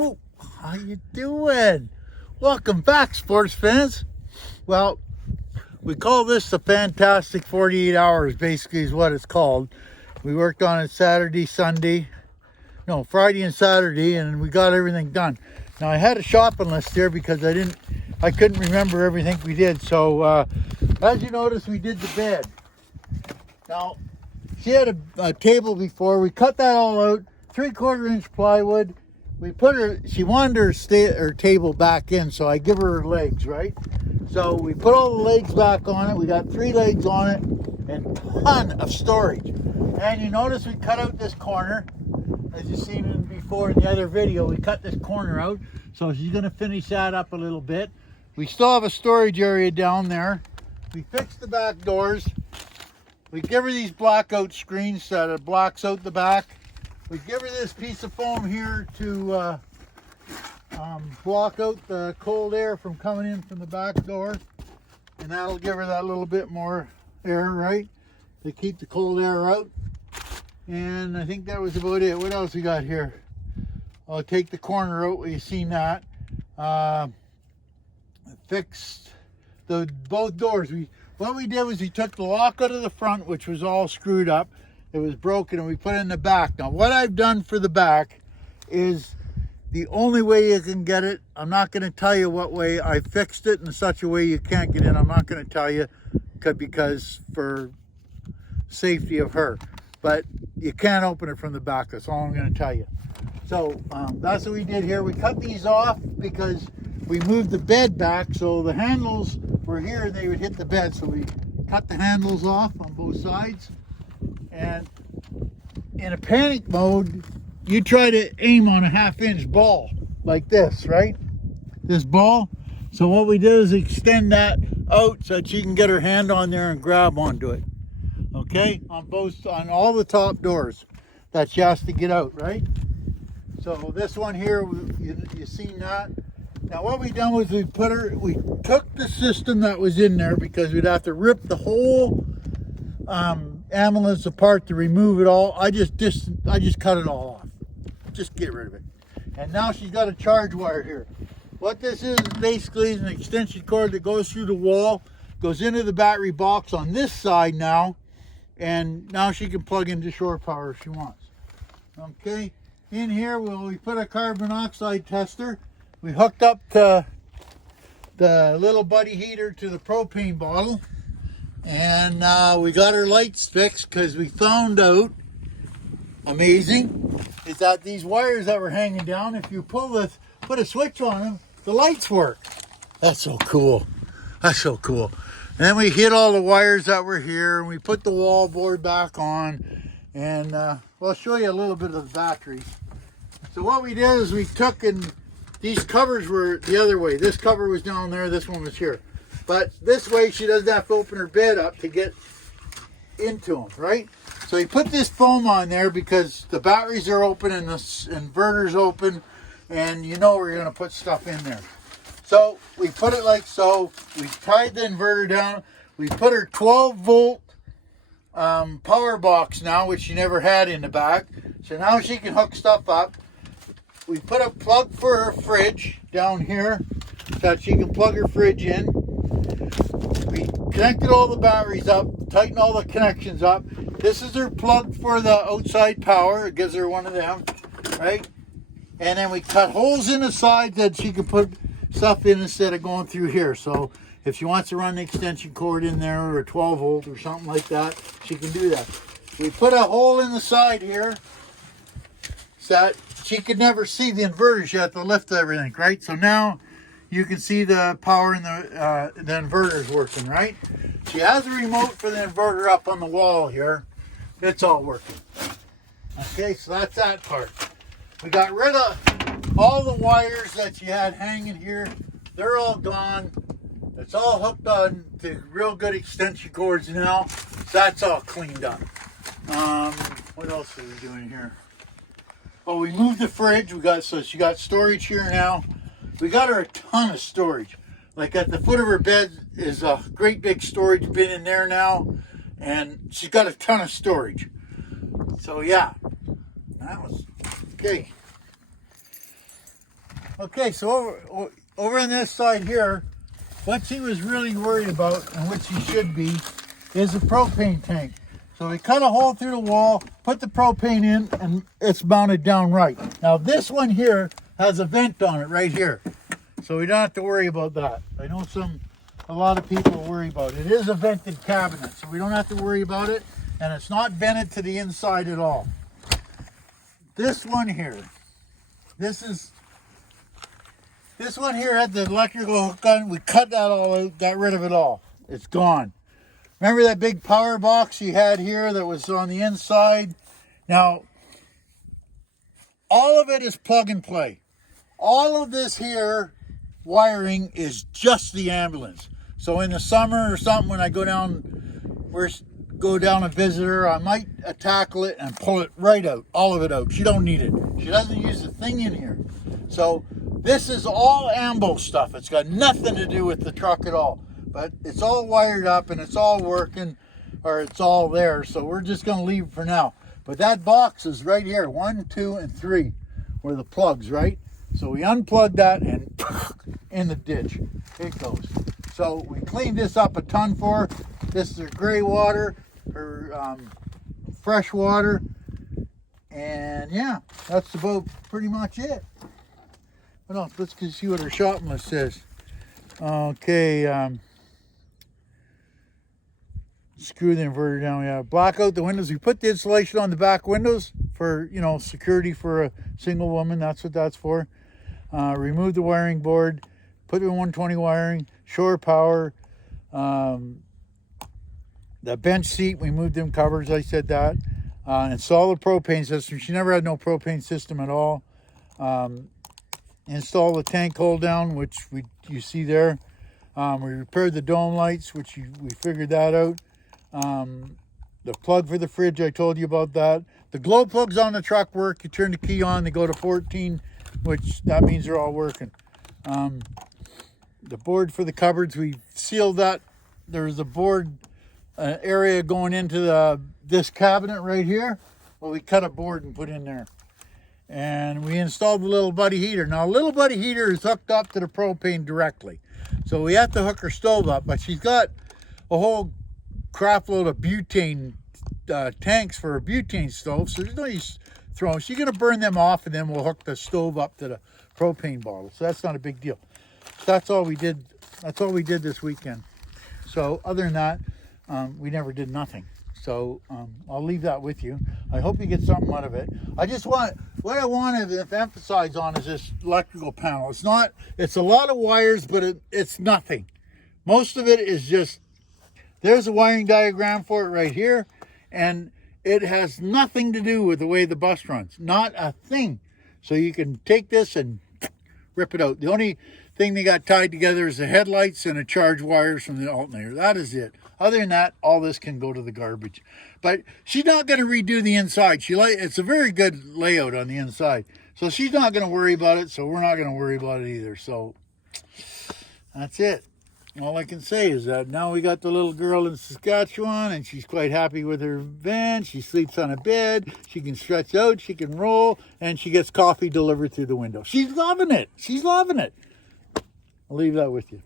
Oh, how you doing? Welcome back, sports fans. Well, we call this the Fantastic 48 Hours, basically is what it's called. We worked on it Friday and Saturday, and we got everything done. Now, I had a shopping list here because I couldn't remember everything we did. So, as you notice, we did the bed. Now, she had a table before. We cut that all out, 3/4 inch plywood. She wanted her table back in, so I give her legs, right? So we put all the legs back on it. We got 3 legs on it and ton of storage. And you notice we cut out this corner. As you've seen before in the other video, we cut this corner out. So she's gonna finish that up a little bit. We still have a storage area down there. We fixed the back doors. We give her these blackout screens that blocks out the back. We give her this piece of foam here to block out the cold air from coming in from the back door. And that'll give her that little bit more air, right? To keep the cold air out. And I think that was about it. What else we got here? I'll take the corner out. You've seen that. Fixed both doors. What we did was we took the lock out of the front, which was all screwed up. It was broken, and we put it in the back. Now, what I've done for the back is the only way you can get it. I'm not going to tell you what way. I fixed it in such a way you can't get in. I'm not going to tell you because for safety of her. But you can't open it from the back. That's all I'm going to tell you. So that's what we did here. We cut these off because we moved the bed back. So the handles were here and they would hit the bed. So we cut the handles off on both sides. And in a panic mode, you try to aim on a 1/2 inch ball like this, right? This ball. So what we did is extend that out so that she can get her hand on there and grab onto it. Okay, on all the top doors that she has to get out, right? So this one here, you seen that? Now what we done was we took the system that was in there because we'd have to rip the whole ambulance apart to remove it all. I just cut it all off. Just get rid of it. And now she's got a charge wire here. What this is basically is an extension cord that goes through the wall, goes into the battery box on this side now, and now she can plug into shore power if she wants. Okay, in here we put a carbon monoxide tester. We hooked up the little buddy heater to the propane bottle. And we got our lights fixed because we found out, amazing, is that these wires that were hanging down, if you put a switch on them, the lights work. That's so cool. That's so cool. And then we hit all the wires that were here, and we put the wall board back on. And I'll show you a little bit of the batteries. So what we did is we took, and these covers were the other way. This cover was down there, this one was here. But this way she doesn't have to open her bed up to get into them, right? So you put this foam on there because the batteries are open and the inverter's open, and you know we're going to put stuff in there. So we put it like so. We tied the inverter down. We put her 12-volt power box now, which she never had in the back. So now she can hook stuff up. We put a plug for her fridge down here so that she can plug her fridge in. We connected all the batteries up, tightened all the connections up. This is her plug for the outside power. It gives her one of them, right? And then we cut holes in the side that she can put stuff in instead of going through here. So if she wants to run the extension cord in there or a 12-volt or something like that, she can do that. We put a hole in the side here so that she could never see the inverter. She had to lift everything, right? So now you can see the power in the inverter's working, right? She has a remote for the inverter up on the wall here. It's all working. Okay, so that's that part. We got rid of all the wires that she had hanging here. They're all gone. It's all hooked on to real good extension cords now. So that's all cleaned up. What else are we doing here? Oh, we moved the fridge. So she got storage here now. We got her a ton of storage. Like at the foot of her bed is a great big storage bin in there now. And she's got a ton of storage. So yeah, that was okay. Okay, so over on this side here, what she was really worried about, and what she should be, is a propane tank. So we cut a hole through the wall, put the propane in, and it's mounted down right. Now this one here has a vent on it right here. So we don't have to worry about that. I know a lot of people worry about it. It is a vented cabinet, so we don't have to worry about it. And it's not vented to the inside at all. This one here, this one here had the electrical hook on. We cut that all out, got rid of it all. It's gone. Remember that big power box you had here that was on the inside? Now, all of it is plug and play. All of this here wiring is just the ambulance. So in the summer or something, when I go down and visit her, I might tackle it and pull it right out, all of it out. She don't need it. She doesn't use a thing in here. So this is all ambo stuff. It's got nothing to do with the truck at all. But it's all wired up and it's all working, or it's all there. So we're just going to leave it for now. But that box is right here, 1, 2, and 3, were the plugs, right? So we unplug that and in the ditch it goes. So we cleaned this up a ton for her. This is her gray water, her fresh water, and yeah, that's about pretty much it. What else? Let's see what her shopping list says. Okay, screw the inverter down. We have black out the windows. We put the insulation on the back windows for, you know, security for a single woman. That's what that's for. Remove the wiring board, put it in 120 wiring, shore power. The bench seat, we moved them covers, I said that. Install the propane system. She never had no propane system at all. Install the tank hold down, which you see there. We repaired the dome lights, which we figured that out. The plug for the fridge, I told you about that. The glow plugs on the truck work. You turn the key on, they go to 14, which that means they're all working. The board for the cupboards, we sealed that. There's a board area going into this cabinet right here. Well, we cut a board and put in there. And we installed the little buddy heater. Now, a little buddy heater is hooked up to the propane directly. So we have to hook her stove up, but she's got a whole crap load of butane tanks for a butane stove. So there's no use throwing. She's going to burn them off, and then we'll hook the stove up to the propane bottle. So that's not a big deal. That's all we did. That's all we did this weekend. So other than that, we never did nothing. So I'll leave that with you. I hope you get something out of it. What I wanted to emphasize on is this electrical panel. It's a lot of wires, but it's nothing. Most of it is just, there's a wiring diagram for it right here, and it has nothing to do with the way the bus runs. Not a thing. So you can take this and rip it out. The only thing they got tied together is the headlights and the charge wires from the alternator. That is it. Other than that, all this can go to the garbage. But she's not going to redo the inside. It's a very good layout on the inside. So she's not going to worry about it, so we're not going to worry about it either. So that's it. All I can say is that now we got the little girl in Saskatchewan, and she's quite happy with her van. She sleeps on a bed. She can stretch out. She can roll. And she gets coffee delivered through the window. She's loving it. She's loving it. I'll leave that with you.